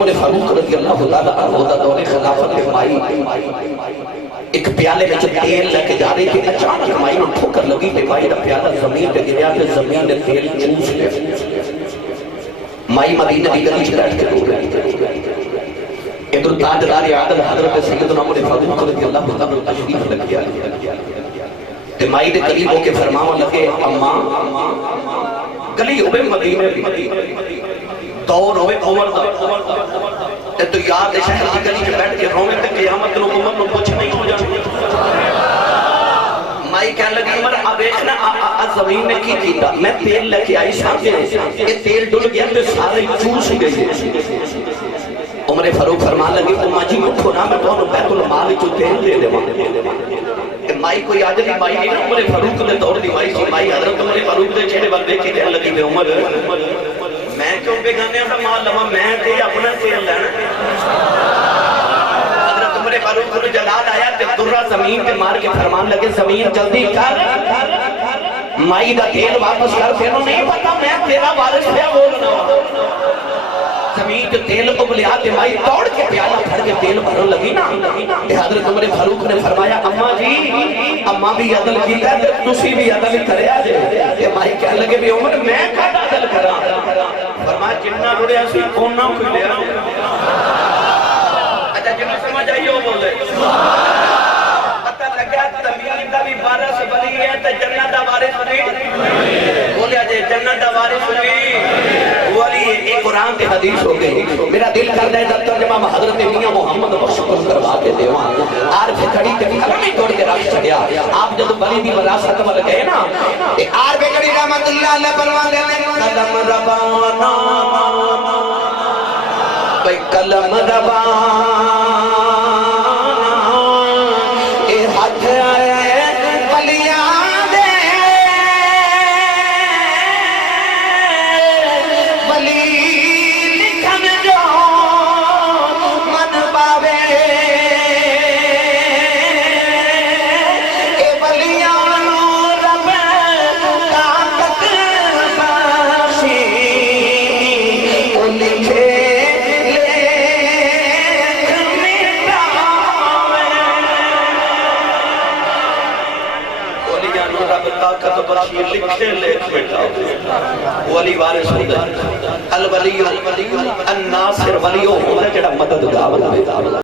فاروق رضی اللہ تعالیٰ عنہ دا دور خلافت مائی ایک پیالے میں تیل لے کے جا رہی تھی، اچانک مائی میں ٹھوکر لگی کہ مائی دا پیالہ زمین پہ گریا کہ زمین نے تیل چوس لیا۔ مائی مدینہ کی گلی بیٹھ کے رو رہی ادھر تاجدار عادل حضرت سیدنا عمر فاروق رضی اللہ تعالیٰ عنہ تشریف لگ گیا کہ مائی دے قریب ہو کے فرماؤں لگے اماں گلی ہوئے مدینہ بھی دور ہوئے عمر دا تو یاد ہے شہر کی گلی کے بیٹھ کے رومے تک قیامت نو عمر نو کچھ نہیں ہو جانے۔ مائی کہنے لگی عمر اب ایکنا زمین میں کی کیتا میں تیل لے کے آئی سامنے یہ تیل ڈل گیا تو سارے چوس گئے۔ عمر فاروق فرما لگی اماں جی مٹھو نا میں تو بیت المال جو تیل دے دے مائی کوئی آج دی مائی نہیں عمر فاروق نے دور دی مائی سی مائی حضرت عمر فاروق دے چھڑے بندے کی کہنے لگی میں عمر میں کیوں بیگانے اپنا مال لما میں تے اپنا تیل لینا۔ حضرت عمر فاروق نے جلال آیا تے درہ زمین پہ مار کے فرمان لگے زمین جلدی کر مائی دا تیل واپس کر تینوں نہیں پتا میں تیرا وارث ہے بولنا۔ زمین جو تیل کو بلیا تے مائی توڑ کے پیالہ پھڑ کے تیل بھروں لگی نا کہ حضرت عمر فاروق نے فرمایا اماں جی اماں بھی عدل کیتا ہے تسی بھی عدل کرے آجے کہ مائی کہنے لگے بھی عمر میں کھا عدل کرا فرمایا جنہ روڑے اسی کونہ کوئی لے اچھا جنہ سمجھ آئیے وہ بولے پتہ لگا تمیر دا بھی وارث بلی ہے تو جنہ دا وارث نہیں بولے آجے جنہ دا وارث نہیں ولی ایک قرآن تے حدیث ہو گئی میرا دل کر دے جب ترجمہ حضرت میاں محمد بخشکر کروا کے دیوان آر پہ کھڑی تے کلمی توڑ کے رکھ چڑیا آپ جب بلی دی وراثت بل گئے نا آر پہ کھڑی رحمت اللہ علیہ فرمان دے قلم ربانا بھئی قلم ربانا اے ہاتھ آئے بلیاں ولی وارث ہوتا ہے الولی الناصر ولی ہوتا ہے جڑا مددگار